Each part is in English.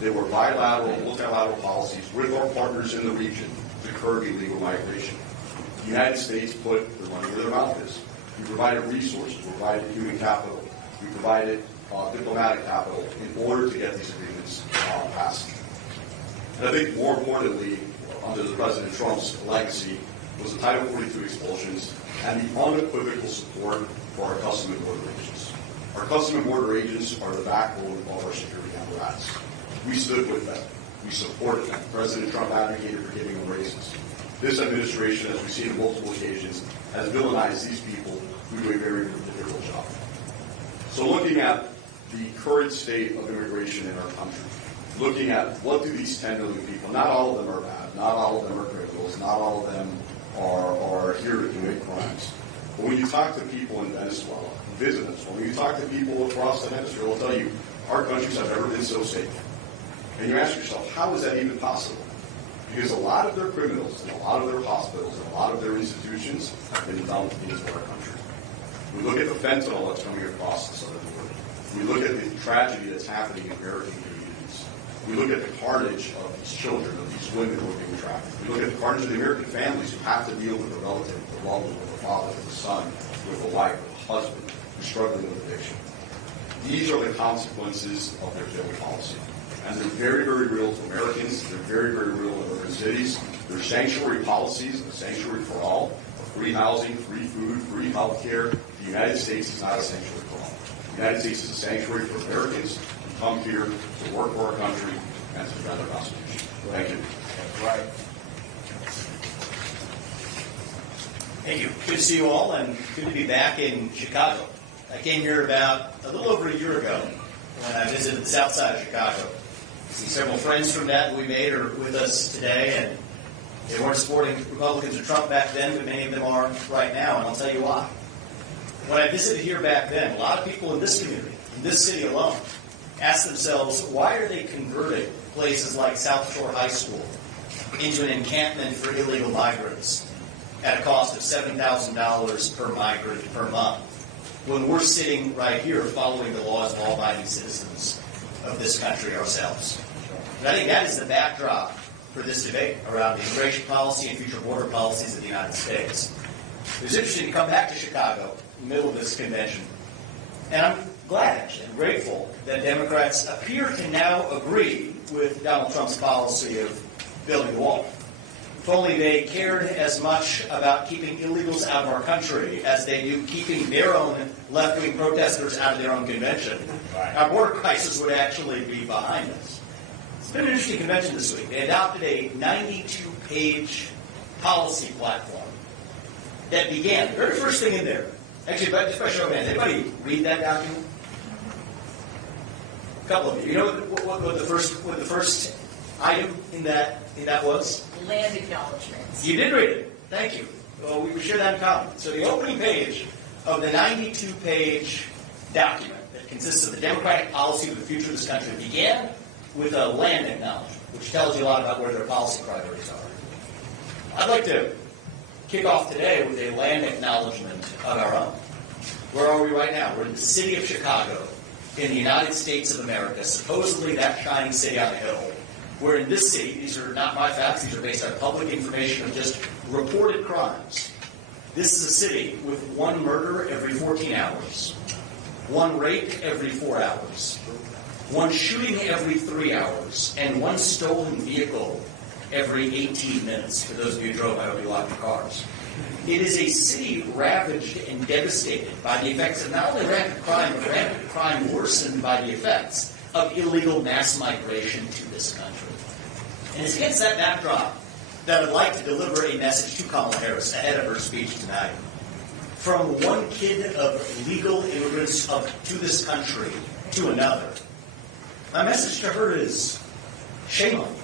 They were bilateral, multilateral policies with our partners in the region to curb illegal migration. The United States put their money where their mouth is. We provided resources, we provided human capital, we provided diplomatic capital in order to get these agreements passed. And I think more importantly, under the President Trump's legacy, was the Title 42 expulsions and the unequivocal support for our Customs and Border agents. Our Customs and Border agents are the backbone of our security apparatus. We stood with them. We supported them. President Trump advocated for giving them raises. This administration, as we've seen on multiple occasions, has villainized these people who do a very difficult job. So looking at the current state of immigration in our country, looking at what do these 10 million people, not all of them are bad, not all of them are criminals, not all of them are here to commit crimes. But when you talk to people in Venezuela, visit Venezuela, when you talk to people across the hemisphere, they'll tell you, our countries have never been so safe. And you ask yourself, how is that even possible? Because a lot of their criminals and a lot of their hospitals and a lot of their institutions have been dumped into our country. We look at the fentanyl that's coming across the southern border. We look at the tragedy that's happening in American communities. We look at the carnage of these children, of these women who are being trafficked. We look at the carnage of the American families who have to deal with a relative, with a loved one, with a father, with a son, with a wife, with a husband who's struggling with addiction. These are the consequences of their failed policy. And they're very, very real to Americans. They're very, very real in urban cities. They're sanctuary policies, a sanctuary for all, free housing, free food, free health care. The United States is not a sanctuary for all. The United States is a sanctuary for Americans who come here to work for our country and to defend our Constitution. Thank you. Right. Thank you. Good to see you all, and good to be back in Chicago. I came here about a little over a year ago when I visited the south side of Chicago. See, several friends from that we made are with us today, and they weren't supporting Republicans or Trump back then, but many of them are right now, and I'll tell you why. When I visited here back then, a lot of people in this community, in this city alone, asked themselves, why are they converting places like South Shore High School into an encampment for illegal migrants at a cost of $7,000 per migrant per month, when we're sitting right here following the laws of law-abiding citizens of this country ourselves? And I think that is the backdrop for this debate around the immigration policy and future border policies of the United States. It was interesting to come back to Chicago in the middle of this convention. And I'm glad, actually, I'm grateful that Democrats appear to now agree with Donald Trump's policy of building the wall. If only they cared as much about keeping illegals out of our country as they do keeping their own left-wing protesters out of their own convention, our border crisis would actually be behind us. It's been an interesting convention this week. They adopted a 92-page policy platform that began, the very first thing in there, actually, just by show of hands, anybody read that document? A couple of you. You know what the first item in that was? Land acknowledgments. You did read it. Thank you. Well, we share that in common. So the opening page of the 92-page document that consists of the democratic policy of the future of this country began with a land acknowledgement, which tells you a lot about where their policy priorities are. I'd like to kick off today with a land acknowledgement of our own. Where are we right now? We're in the city of Chicago, in the United States of America, supposedly that shining city on the hill. Where in this city, these are not my facts, these are based on public information of just reported crimes. This is a city with one murder every 14 hours, one rape every 4 hours, one shooting every 3 hours, and one stolen vehicle every 18 minutes. For those of you who drove, I hope you locked your cars. It is a city ravaged and devastated by the effects of not only rampant crime, but rampant crime worsened by the effects of illegal mass migration to this country. And it's against that backdrop that I'd like to deliver a message to Kamala Harris ahead of her speech tonight. From one kid of legal immigrants to this country to another, my message to her is, shame on you.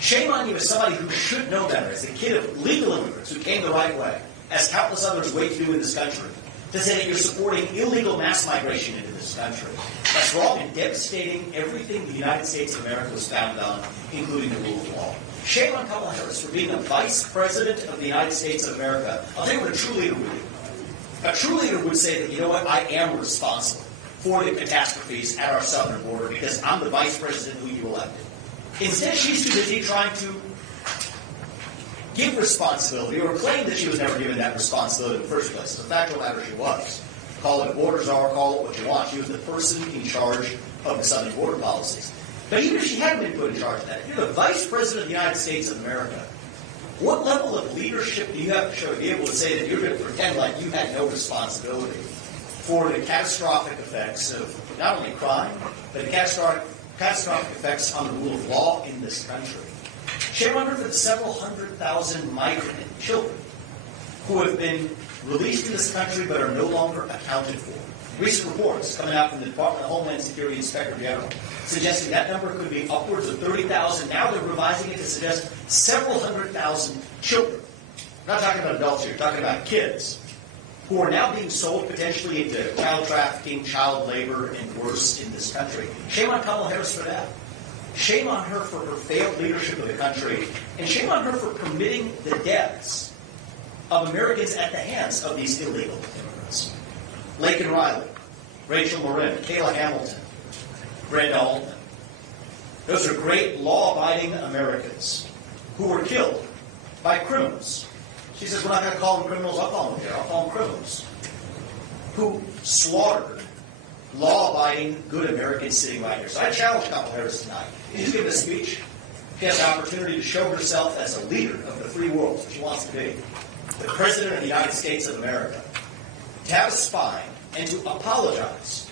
Shame on you as somebody who should know better, as a kid of legal immigrants who came the right way, as countless others wait to do in this country, to say that you're supporting illegal mass migration into this country. That's wrong and devastating everything the United States of America was founded on, including the rule of law. Shame on Kamala Harris for being a vice president of the United States of America. I'll tell you what a true leader would do. A true leader would say that, you know what, I am responsible for the catastrophes at our southern border because I'm the vice president who you elected. Instead, she's too busy trying to give responsibility or claim that she was never given that responsibility in the first place. The fact of the matter, she was. Call it a border czar, call it what you want. She was the person in charge of the southern border policies. But even if she hadn't been put in charge of that, if you're the vice president of the United States of America, what level of leadership do you have to show to be able to say that you're going to pretend like you had no responsibility for the catastrophic effects of not only crime, but the catastrophic effects on the rule of law in this country? Shame on her for the several 100,000 migrant children who have been released in this country but are no longer accounted for. Recent reports coming out from the Department of Homeland Security Inspector General suggesting that number could be upwards of 30,000. Now they're revising it to suggest several 100,000 children. I'm not talking about adults here, I'm talking about kids who are now being sold potentially into child trafficking, child labor, and worse in this country. Shame on Kamala Harris for that. Shame on her for her failed leadership of the country, and shame on her for permitting the deaths of Americans at the hands of these illegal immigrants. Laken Riley, Rachel Marin, Kayla Hamilton, Brenda Altman. Those are great law-abiding Americans who were killed by criminals. She says, we're not going to call them criminals, I'll call them here, I'll call them criminals. Who slaughtered law-abiding, good Americans sitting right here. So I challenge Kamala Harris tonight. She's given a speech. She has an opportunity to show herself as a leader of the free world, which she wants to be. The President of the United States of America. To have a spine and to apologize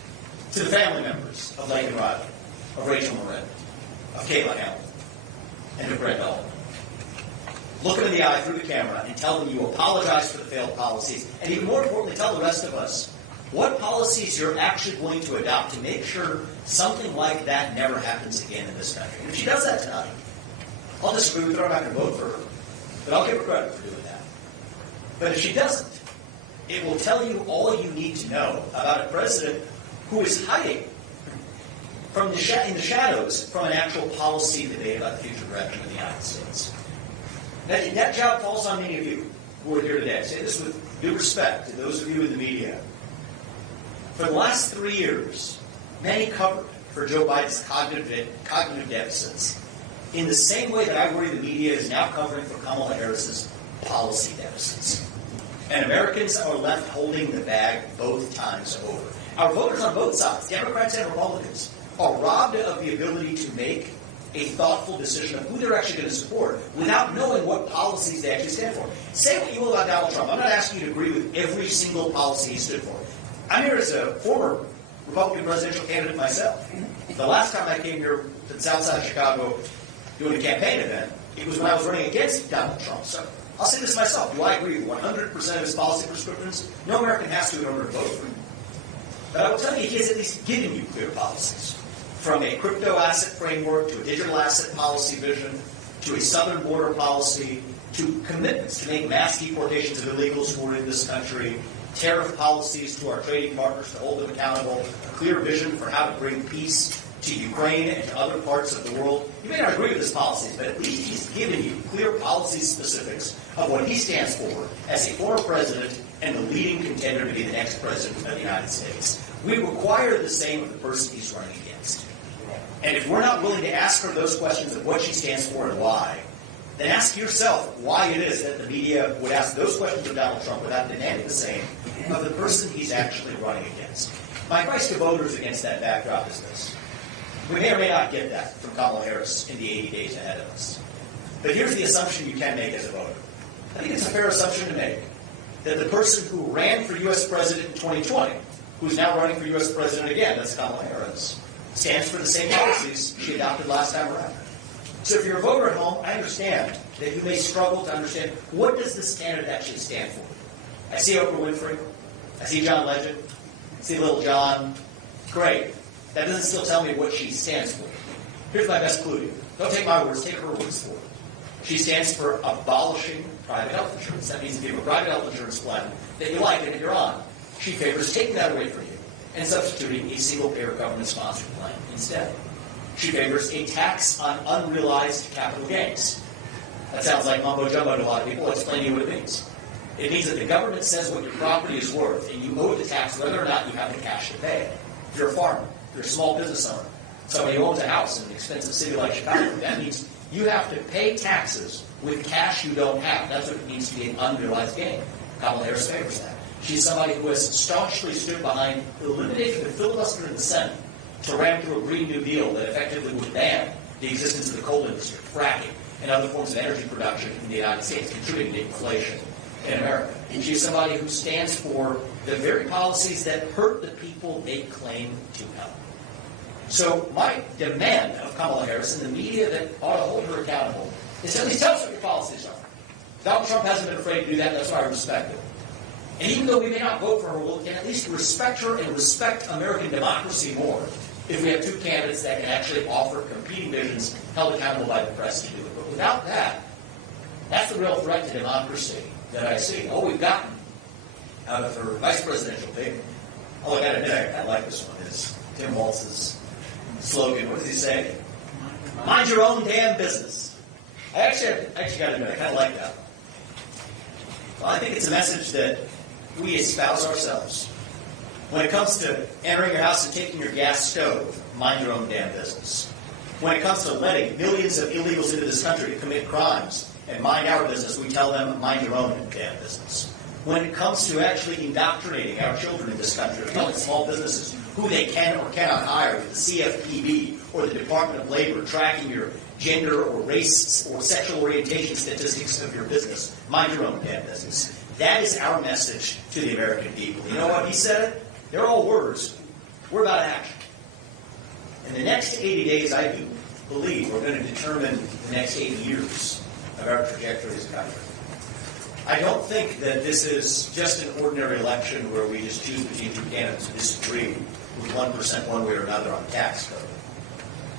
to the family members of Laken Riley, of Rachel Marin, of Kayla Hamilton, and of Brett Altman. Look them in the eye through the camera and tell them you apologize for the failed policies, and even more importantly, tell the rest of us what policies you're actually going to adopt to make sure something like that never happens again in this country. And if she does that tonight, I'll disagree with her, I'm not going to vote for her, but I'll give her credit for doing that. But if she doesn't, it will tell you all you need to know about a president who is hiding from in the shadows from an actual policy debate about the future direction of the United States. That job falls on many of you who are here today. I say this with due respect to those of you in the media. For the last 3 years, many covered for Joe Biden's cognitive deficits in the same way that I worry the media is now covering for Kamala Harris's policy deficits. And Americans are left holding the bag both times over. Our voters on both sides, Democrats and Republicans, are robbed of the ability to make a thoughtful decision of who they're actually going to support without knowing what policies they actually stand for. Say what you will about Donald Trump. I'm not asking you to agree with every single policy he stood for. I'm here as a former Republican presidential candidate myself. The last time I came here to the south side of Chicago doing a campaign event, it was when I was running against Donald Trump. So I'll say this myself. Do I agree with 100% of his policy prescriptions? No American has to in order to vote for him. But I will tell you, he has at least given you clear policies. From a crypto asset framework to a digital asset policy vision to a southern border policy to commitments to make mass deportations of illegals who are in this country, tariff policies to our trading partners to hold them accountable, a clear vision for how to bring peace to Ukraine and to other parts of the world. You may not agree with his policies, but at least he's given you clear policy specifics of what he stands for as a former president and the leading contender to be the next president of the United States. We require the same of the person he's running against. And if we're not willing to ask her those questions of what she stands for and why, then ask yourself why it is that the media would ask those questions of Donald Trump without demanding the same of the person he's actually running against. My advice to voters against that backdrop is this. We may or may not get that from Kamala Harris in the 80 days ahead of us. But here's the assumption you can make as a voter. I think it's a fair assumption to make that the person who ran for U.S. President in 2020, who's now running for U.S. President again, that's Kamala Harris, stands for the same policies she adopted last time around. So if you're a voter at home, I understand that you may struggle to understand what does this candidate actually stand for. I see Oprah Winfrey. I see John Legend. I see Little John. Great. That doesn't still tell me what she stands for. Here's my best clue to you. Don't take my words, take her words for it. She stands for abolishing private health insurance. That means if you have a private health insurance plan that you like and that you're on, she favors taking that away from you and substituting a single-payer government-sponsored plan instead. She favors a tax on unrealized capital gains. That sounds like mumbo-jumbo to a lot of people. I'll explain to you what it means. It means that the government says what your property is worth, and you owe the tax whether or not you have the cash to pay it. If you're a farmer, if you're a small business owner, somebody who owns a house in an expensive city like Chicago, that means you have to pay taxes with cash you don't have. That's what it means to be an unrealized gain. Kamala Harris favors that. She's somebody who has staunchly stood behind eliminating the filibuster in the Senate to ram through a Green New Deal that effectively would ban the existence of the coal industry, fracking, and other forms of energy production in the United States, contributing to inflation in America. And she's somebody who stands for the very policies that hurt the people they claim to help. So my demand of Kamala Harris and the media that ought to hold her accountable is to at least tell us what your policies are. Donald Trump hasn't been afraid to do that, and that's why I respect it. And even though we may not vote for her, we can at least respect her and respect American democracy more if we have two candidates that can actually offer competing visions held accountable by the press to do it. But without that, that's the real threat to democracy that I see. All we've gotten out of her vice presidential bid, I got to admit, I like this one, is Tim Walz's slogan. What does he say? Mind your own damn business. I actually got to admit, I kind of like that. Well, I think it's a message that we espouse ourselves. When it comes to entering your house and taking your gas stove, mind your own damn business. When it comes to letting millions of illegals into this country to commit crimes and mind our business, we tell them, mind your own damn business. When it comes to actually indoctrinating our children in this country, telling small businesses who they can or cannot hire with the CFPB or the Department of Labor, tracking your gender or race or sexual orientation statistics of your business, mind your own damn business. That is our message to the American people. You know what? He said it. They're all words. We're about action. In the next 80 days, I do believe we're going to determine the next 80 years of our trajectory as a country. I don't think that this is just an ordinary election where we just choose between two candidates who disagree with 1% one way or another on tax code.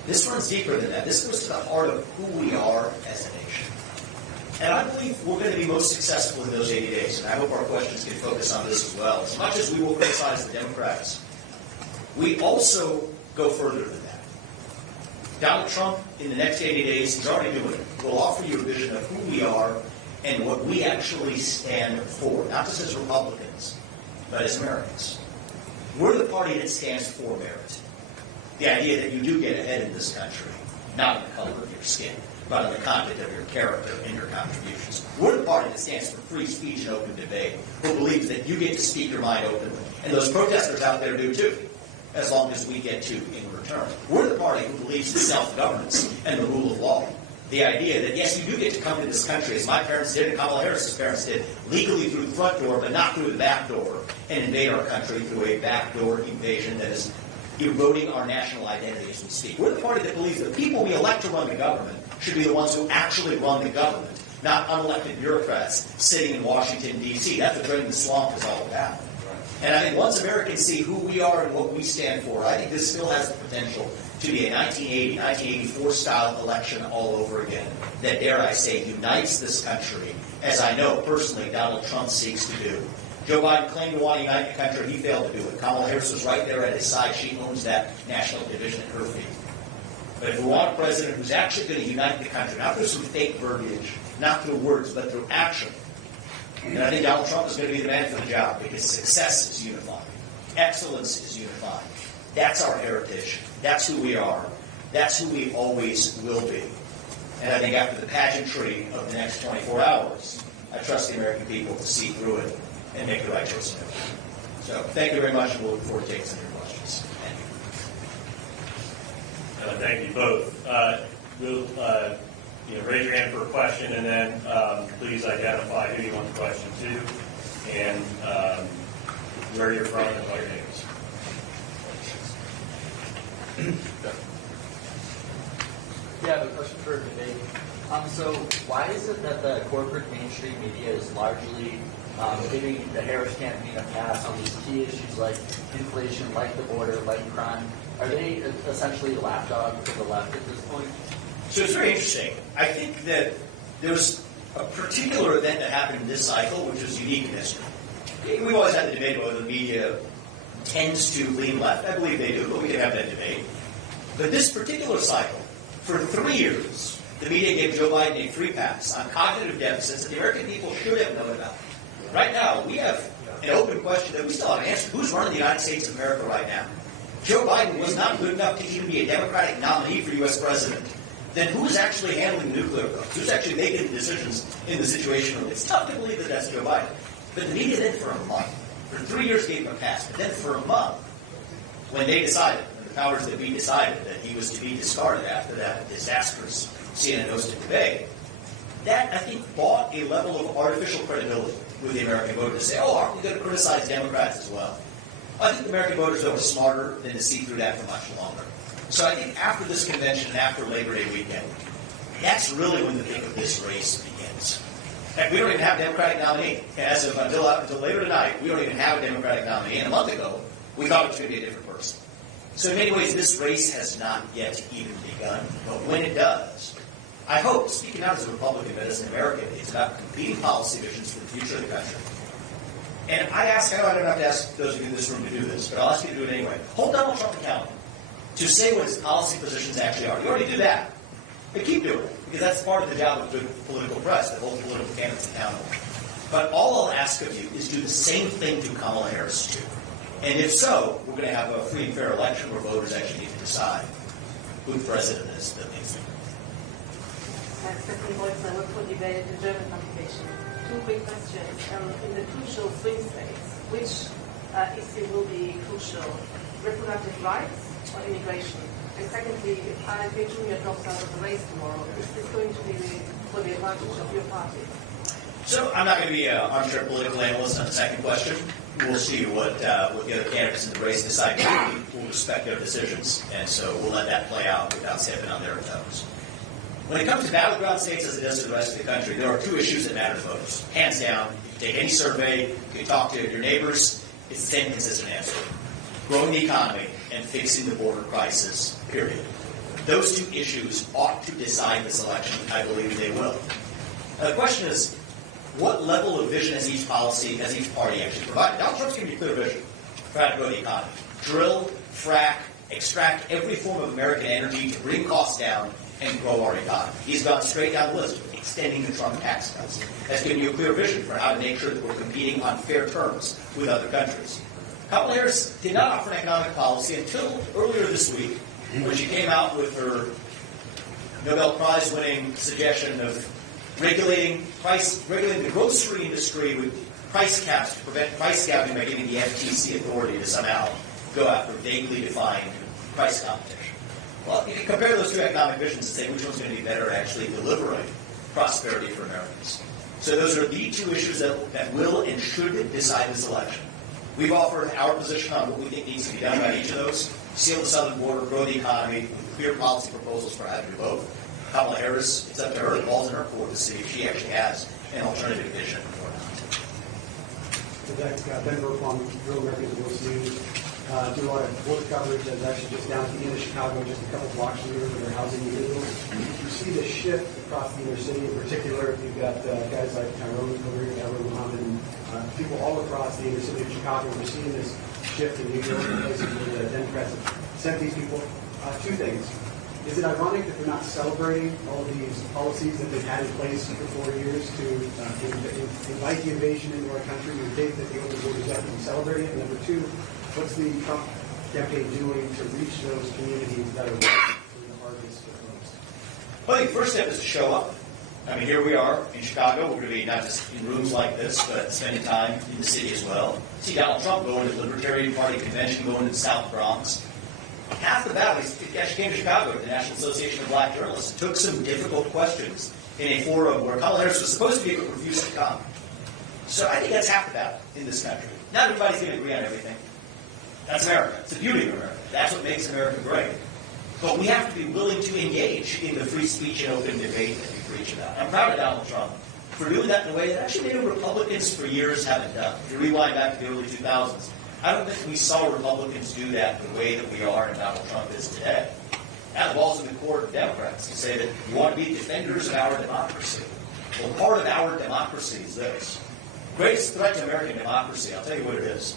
This runs deeper than that. This goes to the heart of who we are as a nation. And I believe we're going to be most successful in those 80 days, and I hope our questions can focus on this as well. As much as we will criticize the Democrats, we also go further than that. Donald Trump, in the next 80 days, he's already doing it, will offer you a vision of who we are and what we actually stand for, not just as Republicans, but as Americans. We're the party that stands for merit. The idea that you do get ahead in this country, not in the color of your skin, but on the content of your character and your contributions. We're the party that stands for free speech and open debate, who believes that you get to speak your mind openly. And those protesters out there do too, as long as we get to in return. We're the party who believes in self-governance and the rule of law. The idea that, yes, you do get to come to this country, as my parents did and Kamala Harris's parents did, legally through the front door, but not through the back door, and invade our country through a backdoor invasion that is eroding our national identity as we speak. We're the party that believes the people we elect to run the government should be the ones who actually run the government, not unelected bureaucrats sitting in Washington, D.C. That's what Draining the Swamp is all about. And I think once Americans see who we are and what we stand for, I think this still has the potential to be a 1980, 1984 style election all over again that, dare I say, unites this country, as I know personally Donald Trump seeks to do. Joe Biden claimed to want to unite the country. He failed to do it. Kamala Harris was right there at his side. She owns that national division at her feet. But if we want a president who's actually going to unite the country, not through some fake verbiage, not through words, but through action, and I think Donald Trump is going to be the man for the job because success is unifying. Excellence is unifying. That's our heritage. That's who we are. That's who we always will be. And I think after the pageantry of the next 24 hours, I trust the American people to see through it and make the right choice. So thank you very much, and we'll look forward to taking some of your questions. Thank you. Thank you both. We'll raise your hand for a question, and then please identify who you want the question to, and where you're from, and what your name is. Yeah, I have a question for Vivek. So why is it that the corporate mainstream media is largely giving the Harris campaign a pass on these key issues like inflation, like the border, like crime? Are they essentially lapdog to the left at this point? So it's very interesting. I think that there's a particular event that happened in this cycle, which is unique in history. We've always had the debate whether the media tends to lean left. I believe they do, but we can have that debate. But this particular cycle, for 3 years, the media gave Joe Biden a free pass on cognitive deficits that the American people should have known about. Right now, we have an open question that we still haven't answered. Who's running the United States of America right now? Joe Biden was not good enough to even be a Democratic nominee for U.S. president, then who's actually handling the nuclear codes? Who's actually making the decisions in the situation? It's tough to believe that that's Joe Biden. But the media then for a month, for 3 years gave him a pass, but then for a month, when they decided, when the powers that be decided that he was to be discarded after that disastrous CNN-hosted debate, that, I think, bought a level of artificial credibility with the American voter to say, oh, aren't we going to criticize Democrats as well? I think the American voters, though, are smarter than to see through that for much longer. So I think after this convention and after Labor Day weekend, that's really when the thick of this race begins. Heck, we don't even have a Democratic nominee. As of until later tonight, we don't even have a Democratic nominee. And a month ago, we thought it was going to be a different person. So in many ways, this race has not yet even begun. But when it does, I hope, speaking not as a Republican, but as an American, it's about competing policy visions for the future of the country. And I know I don't have to ask those of you in this room to do this, but I'll ask you to do it anyway. Hold Donald Trump accountable to say what his policy positions actually are. You already do that. But keep doing it, because that's part of the job of good political press, to hold political candidates accountable. But all I'll ask of you is do the same thing to Kamala Harris, too. And if so, we're going to have a free and fair election where voters actually need to decide who the president is that needs to be. Stephanie Boyce, I work for debate at the German publication. Two quick questions. In the crucial swing states, which issue will be crucial? Reproductive rights or immigration? And secondly, if RFK Jr. drops out of the race tomorrow, is this going to be for the advantage of your party? So I'm not going to be an armchair political analyst on the second question. We'll see what the other candidates in the race decide to do. We'll respect their decisions, and so we'll let that play out without stepping on their toes. When it comes to battleground states as it does to the rest of the country, there are two issues that matter to voters. Hands down, if you take any survey, if you talk to your neighbors, it's the same consistent answer. Growing the economy and fixing the border crisis, period. Those two issues ought to decide this election. I believe they will. Now, the question is, what level of vision has each party actually provided? Donald Trump's going to be clear vision for how to grow the economy. Drill, frack, extract every form of American energy to bring costs down and grow our economy. He's gone straight down the list, extending the Trump tax cuts. That's given you a clear vision for how to make sure that we're competing on fair terms with other countries. Kamala Harris did not offer an economic policy until earlier this week, when she came out with her Nobel Prize-winning suggestion of regulating the grocery industry with price caps to prevent price gouging by giving the FTC authority to somehow go after vaguely defined price competition. Well, you can compare those two economic visions and say which one's going to be better at actually delivering prosperity for Americans. So those are the two issues that will and should decide this election. We've offered our position on what we think needs to be done about each of those. Seal the southern border, grow the economy, with clear policy proposals for how to do both. Kamala Harris, it's up to her. The ball's in her court to see if she actually has an alternative vision or not. Vivek, Ben Burfon, Real American News. Do a lot of border coverage that's actually just down at the end of Chicago, just a couple blocks from here where they're housing individuals. You see the shift across the inner city. In particular, you've got guys like Tyrone over here, Edward Muhammad, and people all across the inner city of Chicago. We're seeing this shift in New York and places where the Democrats have sent these people. Two things. Is it ironic that they're not celebrating all of these policies that they've had in place for 4 years to invite the invasion into our country? You would think that the open borders have to be celebrated. And number two, what's the Trump campaign doing to reach those communities that are the hardest to most? Well, I think the first step is to show up. I mean, here we are in Chicago. We're going to be not just in rooms like this, but spending time in the city as well. See Donald Trump going to the Libertarian Party convention, going to the South Bronx. Half the battle, he actually came to Chicago at the National Association of Black Journalists, took some difficult questions in a forum where Kamala Harris was supposed to be able to refuse to come. So I think that's half the battle in this country. Not everybody's going to agree on everything. That's America. It's the beauty of America. That's what makes America great. But we have to be willing to engage in the free speech and open debate that we preach about. I'm proud of Donald Trump for doing that in a way that actually many Republicans for years haven't done. If you rewind back to the early 2000s, I don't think we saw Republicans do that the way that we are and Donald Trump is today. Now the ball's in the court of Democrats to say that you want to be defenders of our democracy. Well, part of our democracy is this. The greatest threat to American democracy, I'll tell you what it is.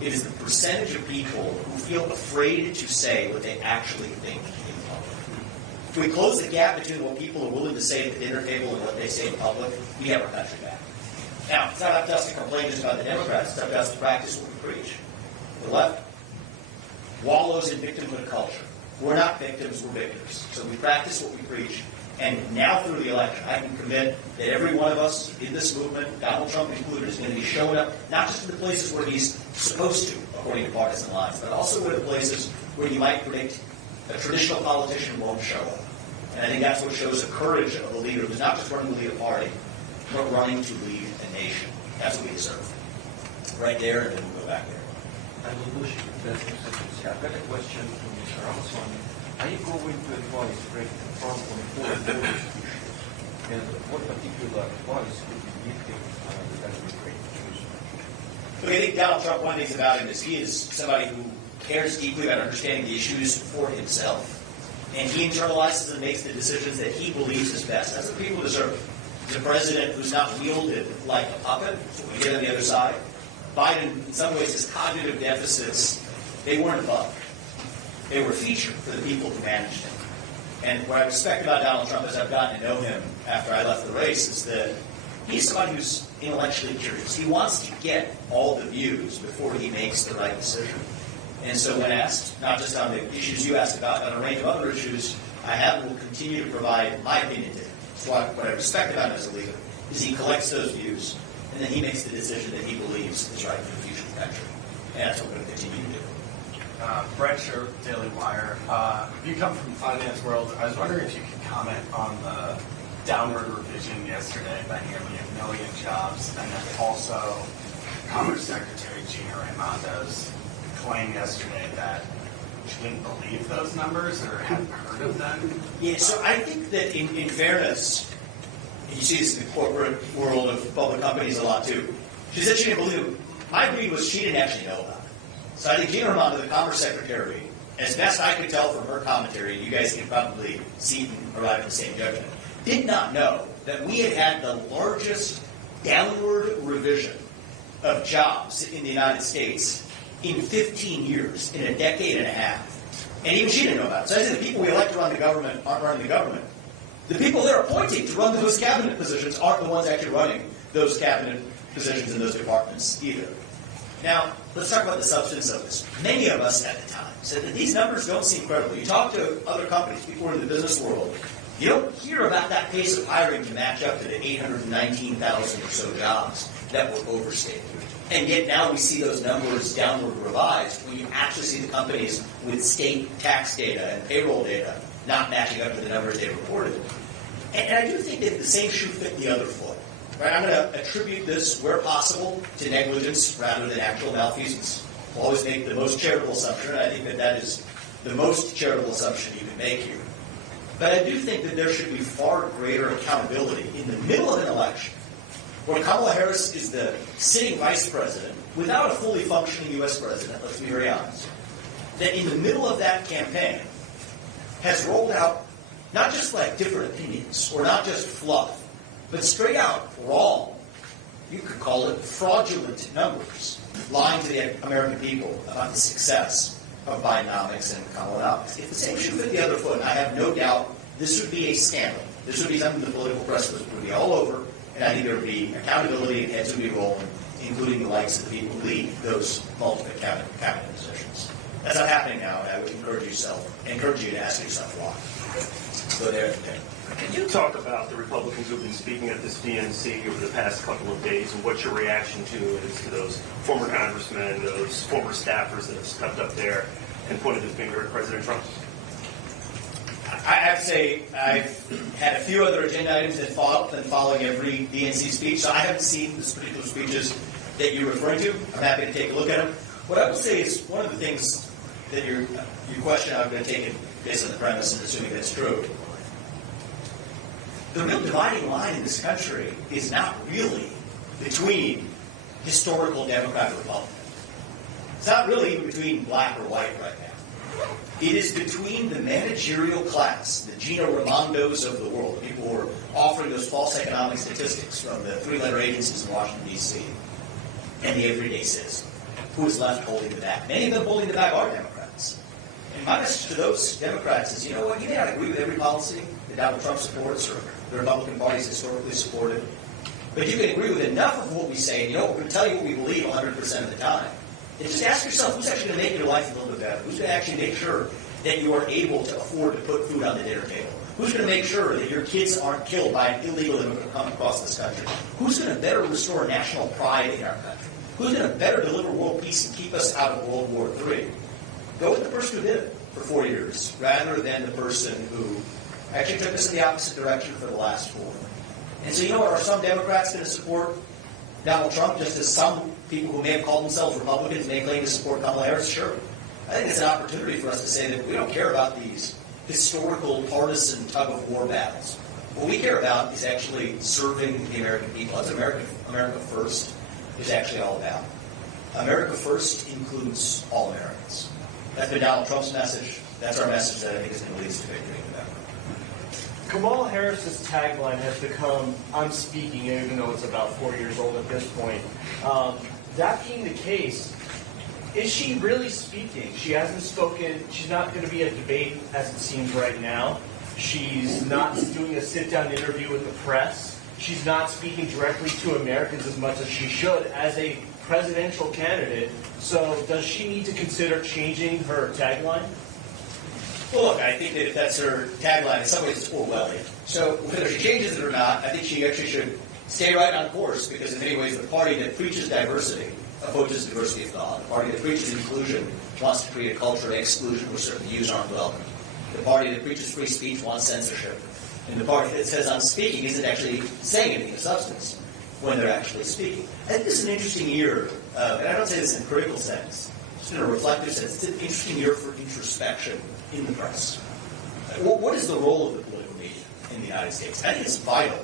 It is the percentage of people who feel afraid to say what they actually think in public. If we close the gap between what people are willing to say at the dinner table and what they say in public, we have our country back. Now, it's not up to us to complain just about the Democrats. It's up to us to practice what we preach. The left. wallows in victimhood culture. We're not victims, we're victors. So we practice what we preach. And now through the election, I can commit that every one of us in this movement, Donald Trump included, is going to be showing up, not just in the places where he's supposed to, according to partisan lines, but also in the places where you might predict a traditional politician won't show up. And I think that's what shows the courage of a leader who's not just running to lead a party, but running to lead a nation. That's what we deserve. Right there, and then we'll go back there. I will push it. I've got a question to Mr. Ramaswamy. Are you going to advise President Trump on four issues? And what particular advice would you give him that would be great? Look, I think Donald Trump, one of the things about him is he is somebody who cares deeply about understanding the issues for himself. And he internalizes and makes the decisions that he believes is best. That's what people deserve. He's a president who's not wielded like a puppet. That's what we get on the other side. Biden, in some ways, his cognitive deficits, they weren't a bug. They were a feature for the people who managed him. And what I respect about Donald Trump as I've gotten to know him after I left the race is that he's somebody who's intellectually curious. He wants to get all the views before he makes the right decision. And so when asked, not just on the issues you asked about, on a range of other issues, I have and will continue to provide my opinion to him. So what I respect about him as a leader is he collects those views, and then he makes the decision that he believes is right for the future of the country. And that's what we're going to continue to do. Brett Sherp, Daily Wire. You come from the finance world. I was wondering if you could comment on the downward revision yesterday by nearly 1 million jobs, and then also Commerce Secretary Gina Raimondo's claim yesterday that she didn't believe those numbers or hadn't heard of them. Yeah, so I think that in fairness, you see this in the corporate world of public companies a lot too. She said she didn't believe it. My read was she didn't actually know about it. So I think Gina Raimondo, the Commerce Secretary, as best I could tell from her commentary, you guys can probably see and arrive at the same judgment, did not know that we had the largest downward revision of jobs in the United States in 15 years, in a decade and a half. And even she didn't know about it. So I think the people we elect to run the government aren't running the government. The people they're appointing to run those cabinet positions aren't the ones actually running those cabinet positions in those departments either. Now, let's talk about the substance of this. Many of us at the time said that these numbers don't seem credible. You talk to other companies, people in the business world, you don't hear about that pace of hiring to match up to the 819,000 or so jobs that were overstated. And yet now we see those numbers downward revised when you actually see the companies with state tax data and payroll data not matching up to the numbers they reported. And I do think that the same shoe fit the other foot. Right? I'm going to attribute this, where possible, to negligence rather than actual malfeasance. We'll always make the most charitable assumption, and I think that that is the most charitable assumption you can make here. But I do think that there should be far greater accountability in the middle of an election, where Kamala Harris is the sitting vice president without a fully functioning U.S. president, let's be very honest, that in the middle of that campaign has rolled out not just like different opinions or not just fluff, but straight out wrong, you could call it fraudulent numbers, lying to the American people about the success of Bidenomics and Kamalanomics. If the same shoe fit the other foot, I have no doubt this would be a scandal. This would be something the political press would be all over, and I think there would be accountability and heads would be rolling, including the likes of the people who lead those multiple cabinet positions. That's not happening now, and I would encourage you to ask yourself why. Go there. Can you talk about the Republicans who have been speaking at this DNC over the past couple of days and what your reaction to is to those former congressmen, those former staffers that have stepped up there and pointed the finger at President Trump? I have to say I've had a few other agenda items than following every DNC speech, so I haven't seen the particular speeches that you're referring to. I'm happy to take a look at them. What I will say is one of the things that your question, I'm going to take it based on the premise and assuming that's true. The real dividing line in this country is not really between historical Democrat and Republican. It's not really even between black or white right now. It is between the managerial class, the Gina Raimondos of the world, people who are offering those false economic statistics from the three-letter agencies in Washington, D.C., and the everyday citizen, who is left holding the bag. Many of them holding the bag are Democrats. And my message to those Democrats is, you know what, you may not agree with every policy that Donald Trump supports or the Republican Party's historically supported, but you can agree with enough of what we say, and you know, we're going to tell you what we believe 100% of the time. And just ask yourself, who's actually going to make your life a little bit better? better? Who's going to actually make sure that you are able to afford to put food on the dinner table? Who's going to make sure that your kids aren't killed by an illegal immigrant coming across this country? Who's going to better restore national pride in our country? Who's going to better deliver world peace and keep us out of World War III? Go with the person who did it for 4 years, rather than the person who actually took us in the opposite direction for the last 4. And so, you know what? Are some Democrats going to support Donald Trump, just as some people who may have called themselves Republicans may claim to support Kamala Harris? Sure. I think it's an opportunity for us to say that we don't care about these historical partisan tug-of-war battles. What we care about is actually serving the American people. That's what America First is actually all about. America First includes all Americans. That's been Donald Trump's message. That's our message that I think is going to lead us to victory in November. Kamala Harris's tagline has become, "I'm speaking," even though it's about 4 years old at this point. That being the case, is she really speaking? She hasn't spoken. She's not going to be at a debate, as it seems right now. She's not doing a sit-down interview with the press. She's not speaking directly to Americans as much as she should as a presidential candidate. So does she need to consider changing her tagline? Well, look, I think that if that's her tagline, in some ways it's Orwellian. So whether she changes it or not, I think she actually should stay right on course, because in many ways the party that preaches diversity opposes diversity of thought. The party that preaches inclusion wants to create a culture of exclusion where certain views aren't welcome. The party that preaches free speech wants censorship. And the party that says I'm speaking isn't actually saying anything of substance when they're actually speaking. I think this is an interesting year, and I don't say this in a critical sense, just in a reflective sense. It's an interesting year for introspection in the press. What is the role of the political media in the United States? I think it's vital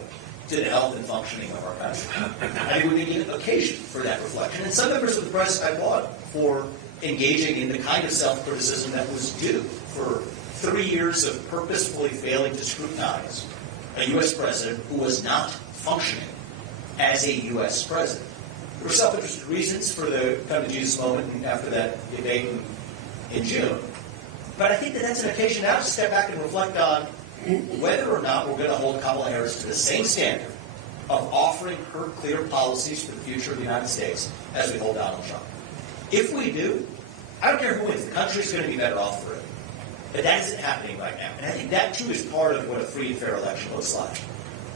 to the health and functioning of our country. I think we need an occasion for that reflection. And some members of the press I applaud for engaging in the kind of self-criticism that was due for 3 years of purposefully failing to scrutinize a U.S. president who was not functioning as a U.S. president. There were self-interested reasons for the come to Jesus moment and after that debate in June. But I think that that's an occasion now to step back and reflect on whether or not we're going to hold Kamala Harris to the same standard of offering her clear policies for the future of the United States as we hold Donald Trump. If we do, I don't care who wins, the country's going to be better off for it. But that isn't happening right now. And I think that, too, is part of what a free and fair election looks like.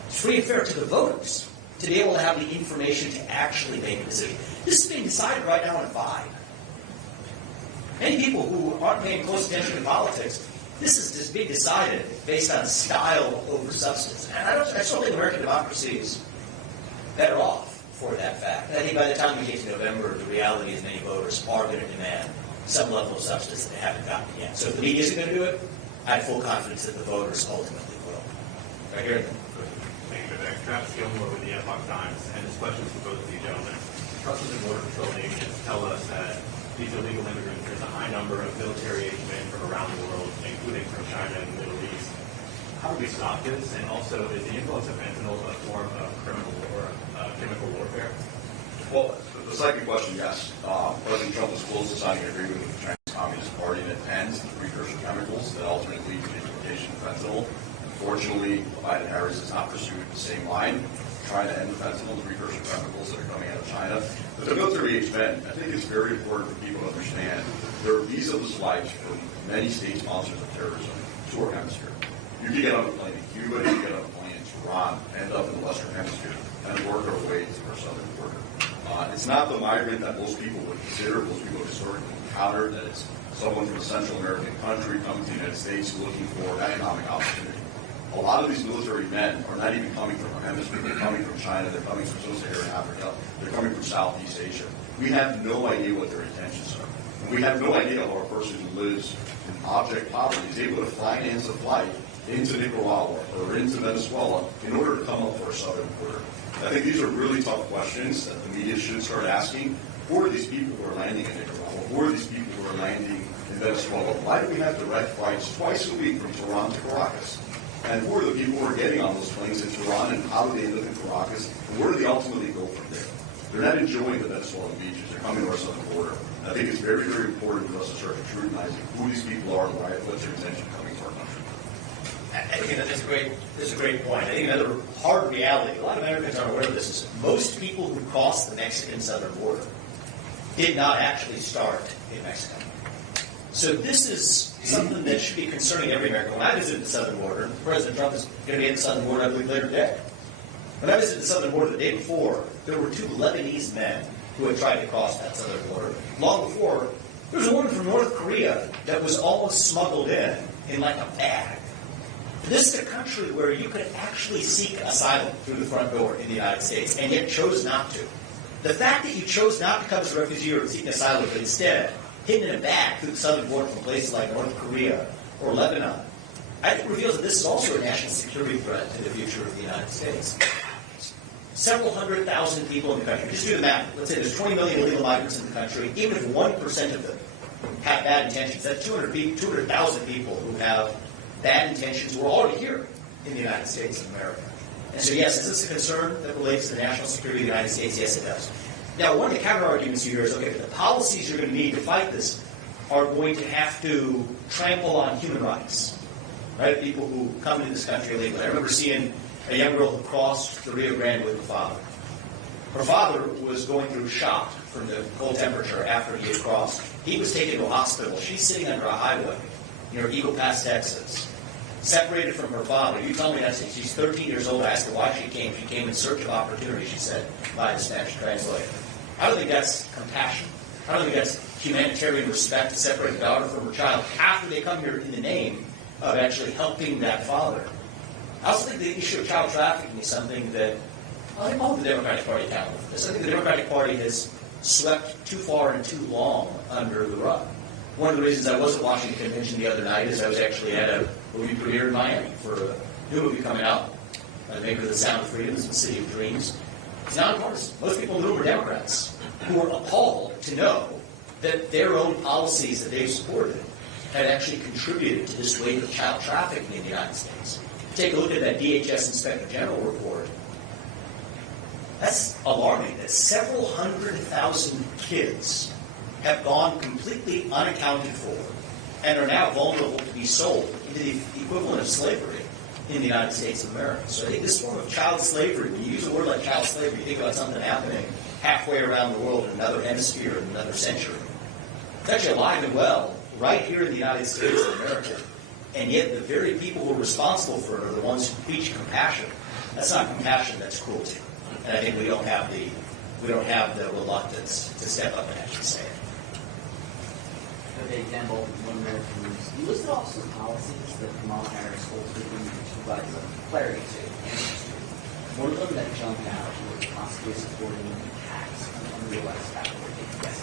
It's free and fair to the voters to be able to have the information to actually make a decision. This is being decided right now on a vibe. Many people who aren't paying close attention to politics, this is just being decided based on style over substance. And I still think American democracy is better off for that fact. I think by the time we get to November, the reality is many voters are going to demand some level of substance that they haven't gotten yet. So if the media isn't going to do it, I have full confidence that the voters ultimately will. Right here. Thank you, Vivek. Travis Gilmore with the Epoch Times, and this question is for both of you gentlemen. Customs and Border Patrol agents tell us that these illegal immigrants, there's a high number of military-age men from around the world, including from China and the Middle East. How do we stop this? And also, is the influence of fentanyl a form of criminal or chemical warfare? Well, the second question, yes. President Trump was close to signing an agreement with the Chinese Communist Party that bans the precursor chemicals that ultimately lead to the importation of fentanyl. Unfortunately, Biden-Harris has not pursued the same line, trying to end the fentanyl, the precursor chemicals that are coming out of China. But the military-age men, I think it's very important for people to understand there are visa-less flights from many state sponsors of terrorism to our hemisphere. You can get on a plane in Cuba, you can get on a plane in Tehran, end up in the Western Hemisphere, and work our way to our southern border. It's not the migrant that most people would consider, most people historically encountered, that it's someone from a Central American country coming to the United States looking for economic opportunity. A lot of these military men are not even coming from our hemisphere. They're coming from China. They're coming from Sub-Saharan Africa. They're coming from Southeast Asia. We have no idea what their intentions are. And we have no idea how a person who lives in object poverty is able to finance a flight into Nicaragua or into Venezuela in order to come up to our southern border. I think these are really tough questions that the media should start asking. Who are these people who are landing in Nicaragua? Who are these people who are landing in Venezuela? Why do we have direct flights twice a week from Tehran to Caracas? And who are the people who are getting on those planes in Tehran, and how do they end up in Caracas? And where do they ultimately go from there? They're not enjoying the Venezuelan beaches. They're coming to our southern border. I think it's very, very important for us to start scrutinizing who these people are and what's their intention coming to our country. I think that's a great point. I think another hard reality, a lot of Americans aren't aware of this, is most people who cross the Mexican southern border did not actually start in Mexico. So this is something that should be concerning every American. When I visited the southern border, President Trump is going to be at the southern border, I believe, later today. When I visited the southern border the day before, there were 2 Lebanese men who had tried to cross that southern border. Long before, there was a woman from North Korea that was almost smuggled in like a bag. This is a country where you could actually seek asylum through the front door in the United States, and yet chose not to. The fact that you chose not to come as a refugee or seek asylum, but instead hidden in a bag through the southern border from places like North Korea or Lebanon, I think reveals that this is also a national security threat to the future of the United States. Several 100,000 people in the country. Just do the math. Let's say there's 20 million illegal migrants in the country. Even if 1% of them have bad intentions, that's 200,000 people who have bad intentions who are already here in the United States of America. And so, yes, is this a concern that relates to the national security of the United States? Yes, it does. Now, one of the counter-arguments you hear is, okay, but the policies you're going to need to fight this are going to have to trample on human rights, right? People who come into this country illegally. I remember seeing a young girl who crossed the Rio Grande with her father. Her father was going through shock from the cold temperature after he had crossed. He was taken to a hospital. She's sitting under a highway near Eagle Pass, Texas, separated from her father. You tell me that's it. She's 13 years old. I asked her why she came. She came in search of opportunity, she said, by the Spanish translator. I don't think that's compassion. I don't think that's humanitarian respect to separate the daughter from her child after they come here in the name of actually helping that father. I also think the issue of child trafficking is something that I think all the Democratic Party accountable for this. I think the Democratic Party has swept too far and too long under the rug. One of the reasons I was at Washington Convention the other night is I was actually at a movie premiere in Miami for a new movie coming out by the maker of The Sound of Freedom, The City of Dreams. It's nonpartisan. Most people in the room are Democrats who are appalled to know that their own policies that they've supported had actually contributed to this wave of child trafficking in the United States. Take a look at that DHS Inspector General report. That's alarming that several 100,000 kids have gone completely unaccounted for and are now vulnerable to be sold into the equivalent of slavery in the United States of America. So I think this form of child slavery, when you use a word like child slavery, you think about something happening halfway around the world in another hemisphere in another century. It's actually alive and well right here in the United States of America. And yet the very people who are responsible for it are the ones who preach compassion. That's not compassion, that's cruelty. And I think we don't have the reluctance to step up and actually say it. Okay, Dan Bolton, One American News. You listed off some policies that Kamala Harris holds within to provide some clarity to the industry. One of them that jumped out was possibly supporting tax on unrealized capital gains.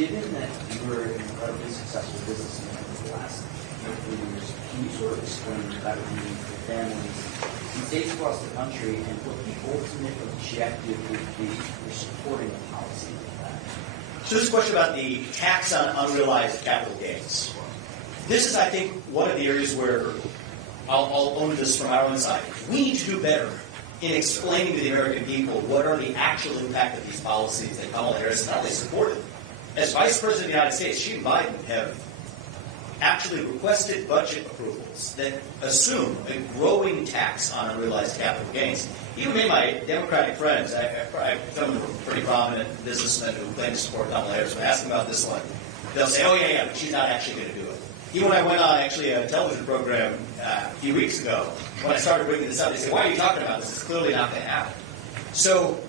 Given that you were an incredibly successful businessman over the last 3 years, can you sort of explain that would mean for families in states across the country and what the ultimate objective would be for supporting a policy like that? So this is a question about the tax on unrealized capital gains. This is, I think, one of the areas where I'll own this from our own side. We need to do better in explaining to the American people what are the actual impact of these policies that Kamala Harris not only supported. As Vice President of the United States, she and Biden have actually requested budget approvals that assume a growing tax on unrealized capital gains. Even many of my Democratic friends, some of them are pretty prominent businessmen who claim to support Kamala Harris, when I ask them about this one, they'll say, oh, yeah, but she's not actually going to do it. Even when I went on actually a television program a few weeks ago, when I started bringing this up, they said, why are you talking about this? It's clearly not going to happen. So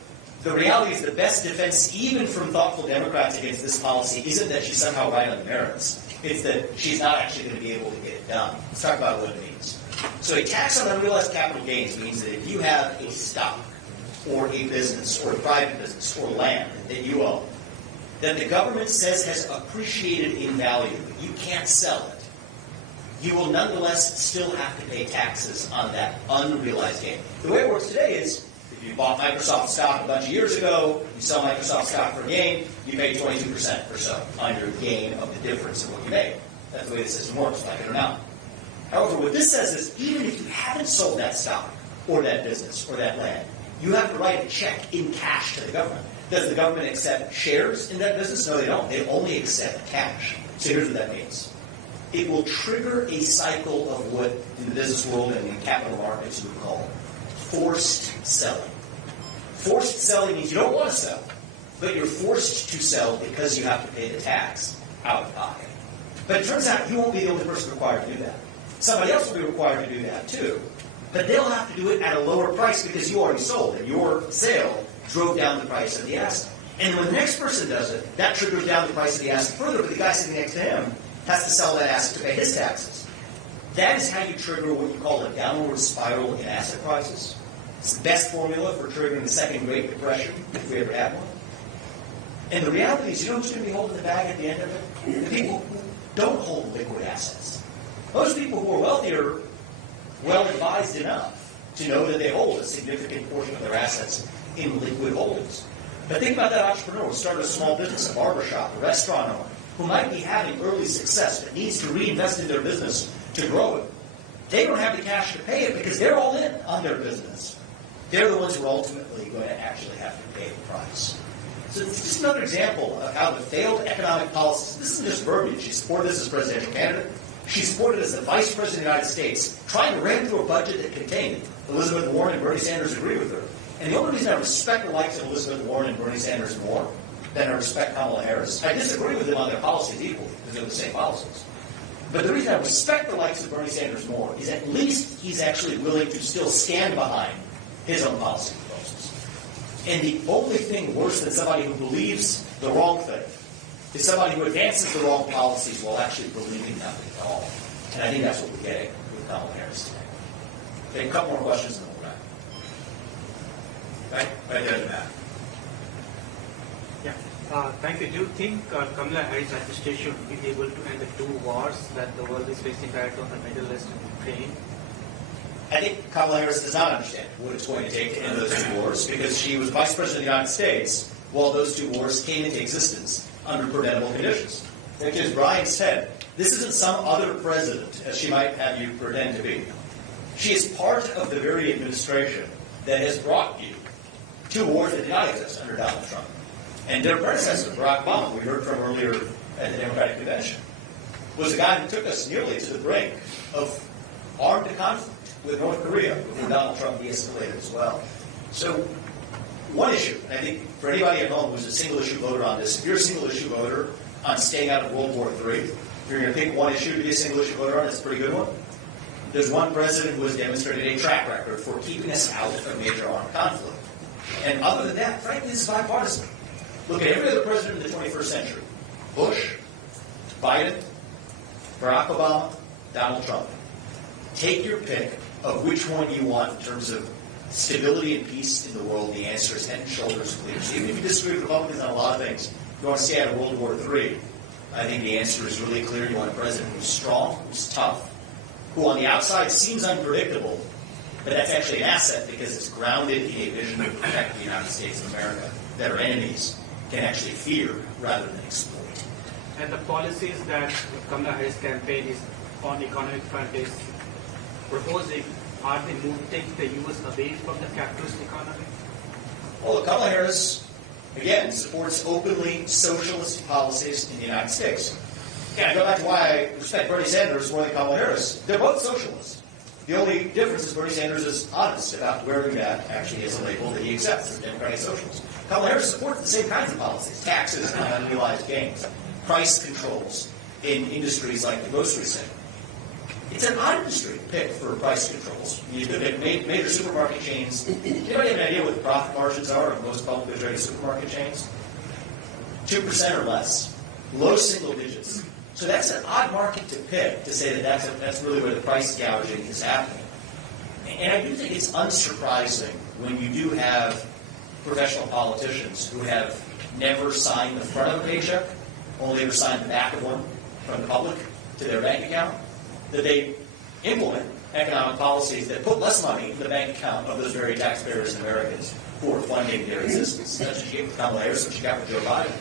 the reality is the best defense, even from thoughtful Democrats against this policy, isn't that she's somehow right on the merits. It's that she's not actually going to be able to get it done. Let's talk about what it means. So a tax on unrealized capital gains means that if you have a stock or a business or a private business or land that you own, that the government says has appreciated in value, but you can't sell it, you will nonetheless still have to pay taxes on that unrealized gain. The way it works today is if you bought Microsoft stock a bunch of years ago, you sell Microsoft stock for a gain, you pay 22% or so on your gain of the difference of what you made. That's the way the system works, like it or not. However, what this says is even if you haven't sold that stock or that business or that land, you have to write a check in cash to the government. Does the government accept shares in that business? No, they don't. They only accept cash. So here's what that means. It will trigger a cycle of what in the business world and in capital markets you would call forced selling. Forced selling means you don't want to sell, but you're forced to sell because you have to pay the tax out of pocket. But it turns out you won't be the only person required to do that. Somebody else will be required to do that too. But they'll have to do it at a lower price because you already sold and your sale drove down the price of the asset. And when the next person does it, that triggers down the price of the asset further, but the guy sitting next to him has to sell that asset to pay his taxes. That is how you trigger what you call a downward spiral in asset prices. It's the best formula for triggering the second Great Depression, if we ever had one. And the reality is, you know who's going to be holding the bag at the end of it? The people who don't hold liquid assets. Those people who are wealthy are well-advised enough to know that they hold a significant portion of their assets in liquid holdings. But think about that entrepreneur who started a small business, a barbershop, a restaurant owner, who might be having early success but needs to reinvest in their business to grow it. They don't have the cash to pay it because they're all in on their business. They're the ones who are ultimately going to actually have to pay the price. So it's just another example of how the failed economic policies, this isn't just verbiage. She supported this as presidential candidate. She supported as the vice president of the United States, trying to ram through a budget that contained Elizabeth Warren and Bernie Sanders agree with her. And the only reason I respect the likes of Elizabeth Warren and Bernie Sanders more than I respect Kamala Harris, I disagree with them on their policies equally, because they're the same policies. But the reason I respect the likes of Bernie Sanders more is at least he's actually willing to still stand behind his own policy proposals. And the only thing worse than somebody who believes the wrong thing is somebody who advances the wrong policies while actually believing nothing at all. And I think that's what we're getting with Kamala Harris today. Okay, a couple more questions and then we'll wrap. Right there in the back. Thank you. Do you think Kamala Harris administration will be able to end the two wars that the world is facing right on the Middle East and Ukraine? I think Kamala Harris does not understand what it's going to take to end those two wars because she was vice president of the United States while those two wars came into existence under preventable conditions. Which, as Brian said, this isn't some other president, as she might have you pretend to be. She is part of the very administration that has brought you two wars that did not exist under Donald Trump. And their predecessor, Barack Obama, we heard from earlier at the Democratic Convention, was the guy who took us nearly to the brink of armed conflict with North Korea before Donald Trump de-escalated as well. So, one issue, and I think for anybody at home who's a single-issue voter on this, if you're a single-issue voter on staying out of World War III, if you're going to pick one issue to be a single-issue voter on, it's a pretty good one. There's one president who has demonstrated a track record for keeping us out of major armed conflict. And other than that, frankly, this is bipartisan. Look at every other president in the 21st century. Bush, Biden, Barack Obama, Donald Trump. Take your pick of which one you want in terms of stability and peace in the world. The answer is head and shoulders clear. So even if you disagree with Republicans on a lot of things, you want to stay out of World War III, I think the answer is really clear. You want a president who's strong, who's tough, who on the outside seems unpredictable, but that's actually an asset because it's grounded in a vision to protect the United States of America that our enemies can actually fear rather than exploit. And the policies that Kamala Harris campaign is on the economic front is proposing, are they taking the U.S. away from the capitalist economy? Well, Kamala Harris, again, supports openly socialist policies in the United States. Again, I go back to why I respect Bernie Sanders more than Kamala Harris. They're both socialists. The only difference is Bernie Sanders is honest about wearing that actually as a label that he accepts as Democratic socialist. Kamala Harris supports the same kinds of policies, taxes on unrealized gains, price controls in industries like the grocery sector. It's an odd industry to pick for price controls. You look at major supermarket chains. Anybody have an idea what the profit margins are of most publicly traded supermarket chains? 2% or less. Low single digits. So that's an odd market to pick to say that that's really where the price gouging is happening. And I do think it's unsurprising when you do have professional politicians who have never signed the front of a paycheck, only ever signed the back of one from the public to their bank account, that they implement economic policies that put less money in the bank account of those very taxpayers and Americans who are funding their existence. That's what you get with Kamala Harris, what you got with Joe Biden.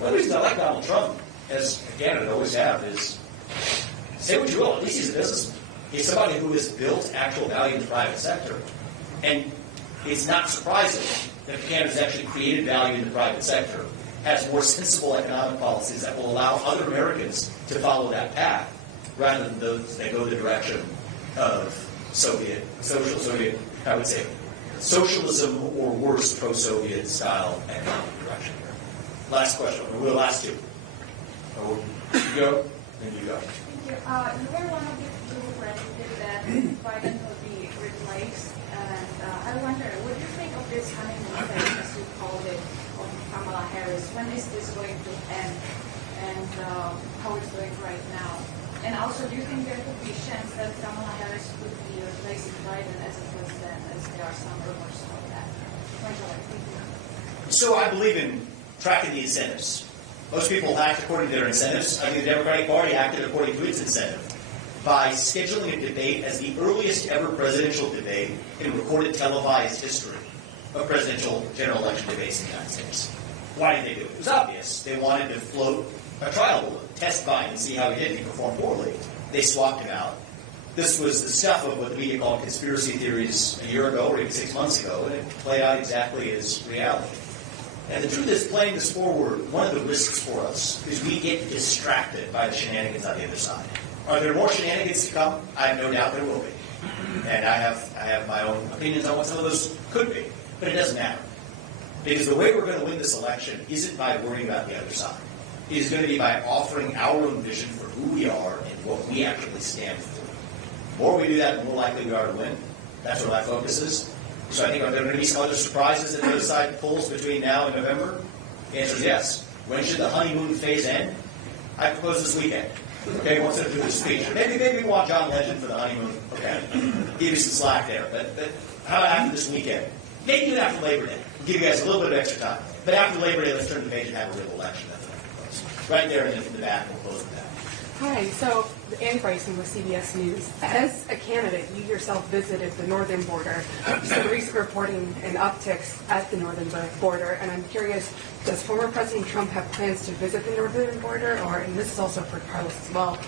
One of the reasons I like Donald Trump, as a candidate always have, is say what you will, at least he's a businessman. He's somebody who has built actual value in the private sector. And it's not surprising that if a candidate has actually created value in the private sector, has more sensible economic policies that will allow other Americans to follow that path, rather than those that go the direction of socialism or worse, pro-Soviet style economic direction here. Last question. We'll last two. You go. Then you go. Thank you. You were one of the people who predicted that Biden will be replaced. And I wonder, what do you think of this honeymoon phase, as you called it, of Kamala Harris? When is this going to end? And how it's going right now? And also, do you think there could be a chance that Kamala Harris could be replacing Biden as a president, as there are some rumors of that? Thank you. So I believe in tracking the incentives. Most people act according to their incentives. I think the Democratic Party acted according to its incentive by scheduling a debate as the earliest ever presidential debate in recorded televised history of presidential general election debates in the United States. Why did they do it? It was obvious. They wanted to float a trial balloon, test Biden, and see how he did. He performed poorly. They swapped him out. This was the stuff of what the media called conspiracy theories a year ago or even 6 months ago, and it played out exactly as reality. And the truth is, playing this forward, one of the risks for us is we get distracted by the shenanigans on the other side. Are there more shenanigans to come? I have no doubt there will be. And I have my own opinions on what some of those could be. But it doesn't matter. Because the way we're going to win this election isn't by worrying about the other side. It is going to be by offering our own vision for who we are and what we actually stand for. The more we do that, the more likely we are to win. That's where my focus is. So I think are there going to be some other surprises that the other side pulls between now and November? The answer is yes. When should the honeymoon phase end? I propose this weekend. Okay, once I do this speech. Maybe we want John Legend for the honeymoon. Okay, give you some slack there. But how about after this weekend? Maybe even after Labor Day. We'll give you guys a little bit of extra time. But after Labor Day, let's turn the page and have a real election. Right there in the back, we'll close with that. Hi, so Ann Bryson with CBS News. As a candidate, you yourself visited the northern border. Some recent reporting and upticks at the northern border, and I'm curious, does former President Trump have plans to visit the northern border, or, and this is also for Carlos as well,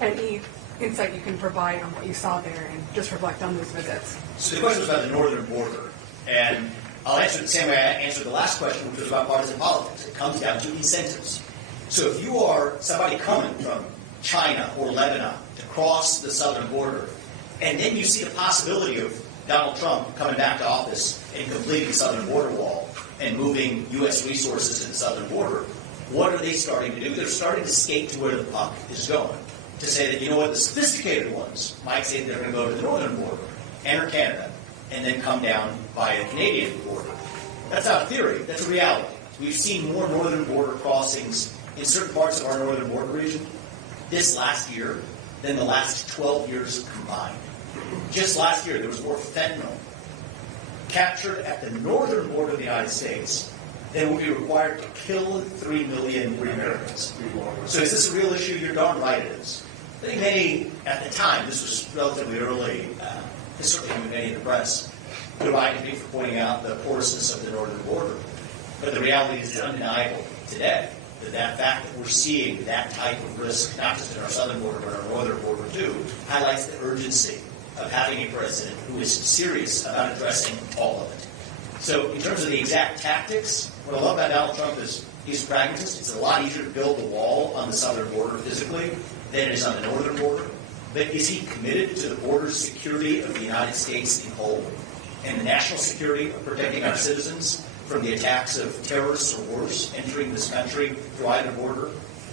any insight you can provide on what you saw there and just reflect on those visits? So the question was about the northern border, and I'll answer it the same way I answered the last question, which was about partisan politics. It comes down to incentives. So if you are somebody coming from China or Lebanon to cross the southern border, and then you see the possibility of Donald Trump coming back to office and completing the southern border wall and moving U.S. resources to the southern border, what are they starting to do? They're starting to skate to where the puck is going. To say that, you know what, the sophisticated ones might say they're going to go to the northern border, enter Canada, and then come down by a Canadian border. That's not a theory. That's a reality. We've seen more northern border crossings in certain parts of our northern border region this last year than the last 12 years combined. Just last year, there was more fentanyl captured at the northern border of the United States than would be required to kill 3 million Americans. So is this a real issue? You're darn right it is. I think many, at the time, this was relatively early, certainly many in the press, derided me for pointing out the porousness of the northern border. But the reality is undeniable today. That fact that we're seeing that type of risk, not just in our southern border, but our northern border too, highlights the urgency of having a president who is serious about addressing all of it. So in terms of the exact tactics, what I love about Donald Trump is he's a pragmatist. It's a lot easier to build the wall on the southern border physically than it is on the northern border. But is he committed to the border security of the United States in whole and the national security of protecting our citizens from the attacks of terrorists or worse entering this country through either border?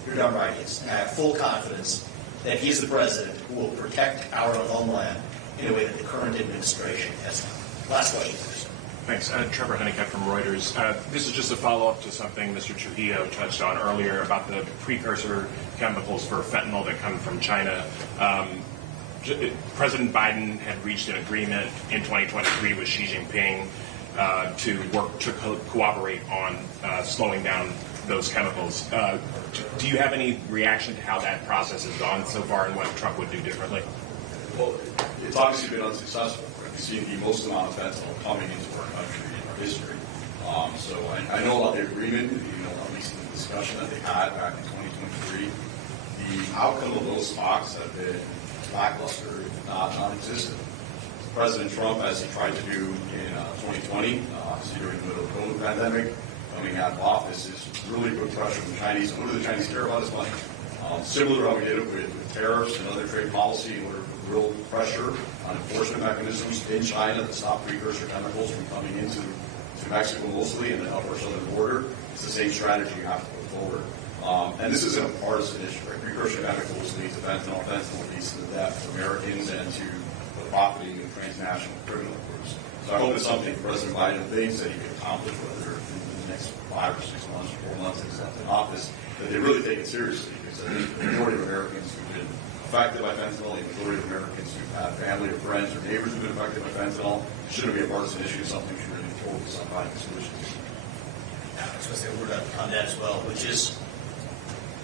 You're darn right he is. And I have full confidence that he's the president who will protect our homeland in a way that the current administration has not. Last question, please. Thanks. Trevor Honeycutt from Reuters. This is just a follow-up to something Mr. Trujillo touched on earlier about the precursor chemicals for fentanyl that come from China. President Biden had reached an agreement in 2023 with Xi Jinping to work to cooperate on slowing down those chemicals. Do you have any reaction to how that process has gone so far and what Trump would do differently? Well, it's obviously been unsuccessful. We've seen the most amount of fentanyl coming into our country in our history. So I know about the agreement, at least in the discussion that they had back in 2023. The outcome of those talks have been lackluster, if not non-existent. President Trump, as he tried to do in 2020, during the middle of the COVID pandemic, coming out of office, is really put pressure on the Chinese. What do the Chinese care about is money? Similar to how we did it with tariffs and other trade policy in order to put real pressure on enforcement mechanisms in China to stop precursor chemicals from coming into Mexico mostly and then up our southern border. It's the same strategy you have to put forward. And this isn't a partisan issue, right? Precursor chemicals lead to fentanyl. Fentanyl leads to the death of Americans and to the profiting of transnational criminal groups. So I hope it's something President Biden thinks that he can accomplish, whether in the next 5 or 6 months or 4 months he's left in office, that they really take it seriously, because the majority of Americans who've been affected by fentanyl, the majority of Americans who've had family or friends or neighbors who've been affected by fentanyl, it shouldn't be a partisan issue. It's something we should really focus on finding solutions. I was going to say a word on that as well, which is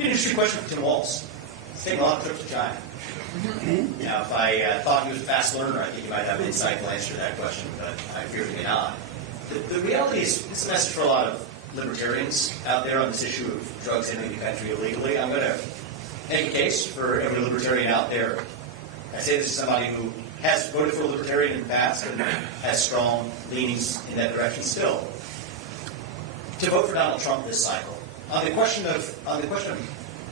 an interesting question for Tim Walz. He's taking a lot of trips to China. Now, if I thought he was a fast learner, I think he might have an insightful answer to that question, but I fear he may not. The reality is, it's a message for a lot of libertarians out there on this issue of drugs entering the country illegally. I'm going to make a case for every libertarian out there. I say this as somebody who has voted for a libertarian in the past and has strong leanings in that direction still. To vote for Donald Trump this cycle, on the question of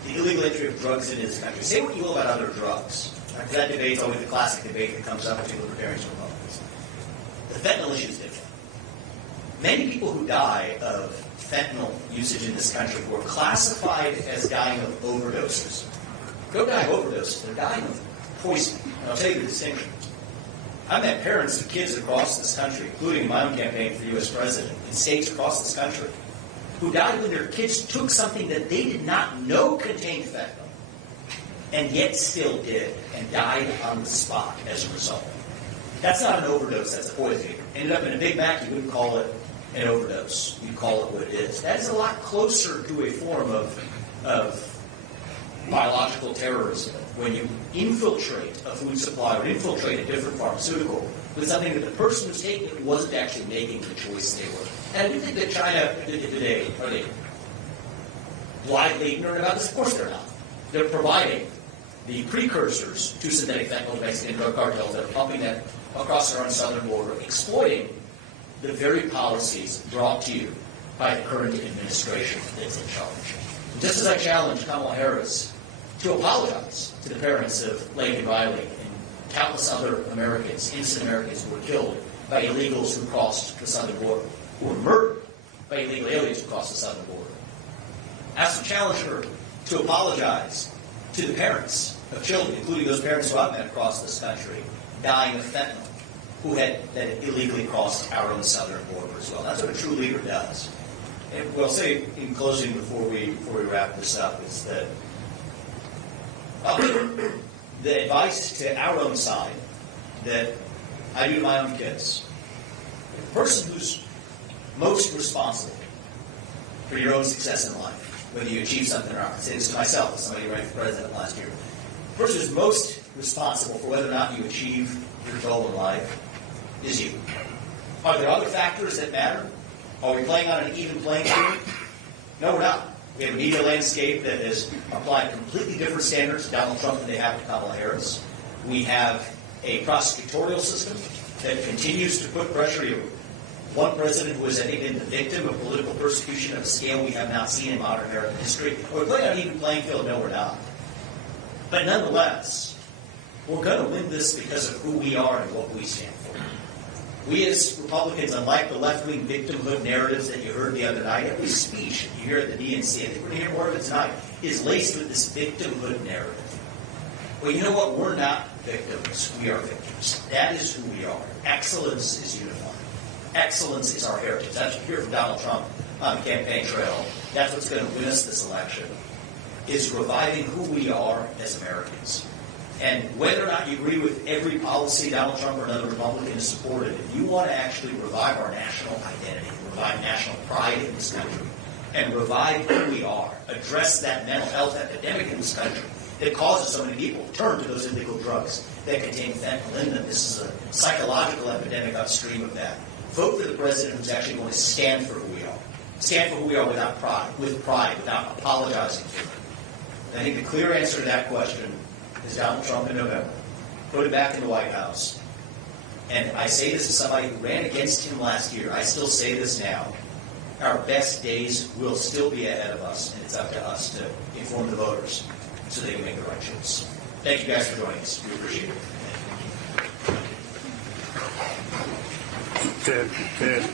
the illegal entry of drugs into this country, say what you will about other drugs. Right? That debate's always the classic debate that comes up between libertarians and Republicans. The fentanyl issue is different. Many people who die of fentanyl usage in this country were classified as dying of overdoses. Don't die of overdoses, they're dying of poison. And I'll tell you the distinction. I've met parents of kids across this country, including my own campaign for U.S. president, in states across this country, who died when their kids took something that they did not know contained fentanyl, and yet still did, and died on the spot as a result. That's not an overdose, that's a poison. Ended up in a Big Mac, you wouldn't call it an overdose. You'd call it what it is. That is a lot closer to a form of biological terrorism, when you infiltrate a food supply or infiltrate a different pharmaceutical with something that the person who's taking it wasn't actually making the choice they were. And I do think that China today, are they blithely ignorant about this? Of course they're not. They're providing the precursors to synthetic fentanyl to Mexican drug cartels that are pumping that across our own southern border, exploiting the very policies brought to you by the current administration that's in charge. Just as I challenge Kamala Harris to apologize to the parents of Lake and Riley and countless other Americans, innocent Americans who were killed by illegals who crossed the southern border, who were murdered by illegal aliens who crossed the southern border. I also challenge her to apologize to the parents of children, including those parents who I've met across this country, dying of fentanyl, who had illegally crossed our own southern border as well. That's what a true leader does. And what I'll say in closing before we wrap this up is that the advice to our own side that I do to my own kids, the person who's most responsible for your own success in life, whether you achieve something or not, I say this to myself, as somebody who ran for president last year, the person who's most responsible for whether or not you achieve your goal in life is you. Are there other factors that matter? Are we playing on an even playing field? No, we're not. We have a media landscape that has applied completely different standards to Donald Trump than they have to Kamala Harris. We have a prosecutorial system that continues to put pressure. You one president who has, I think, been the victim of political persecution of a scale we have not seen in modern American history. Are we playing on an even playing field? No, we're not. But nonetheless, we're going to win this because of who we are and what we stand for. We as Republicans, unlike the left-wing victimhood narratives that you heard the other night, every speech you hear at the DNC, I think we're going to hear more of it tonight, is laced with this victimhood narrative. Well, you know what? We're not victims. We are victors. That is who we are. Excellence is unified. Excellence is our heritage. That's what you hear from Donald Trump on the campaign trail. That's what's going to win us this election, is reviving who we are as Americans. And whether or not you agree with every policy Donald Trump or another Republican has supported, if you want to actually revive our national identity, revive national pride in this country, and revive who we are, address that mental health epidemic in this country that causes so many people to turn to those illegal drugs that contain fentanyl in them. This is a psychological epidemic upstream of that. Vote for the president who's actually going to stand for who we are. Stand for who we are without pride, without apologizing for it. And I think the clear answer to that question is Donald Trump in November. Put him back in the White House. And I say this as somebody who ran against him last year. I still say this now. Our best days will still be ahead of us, and it's up to us to inform the voters so they can make the right choice. Thank you guys for joining us. We appreciate it. Ted.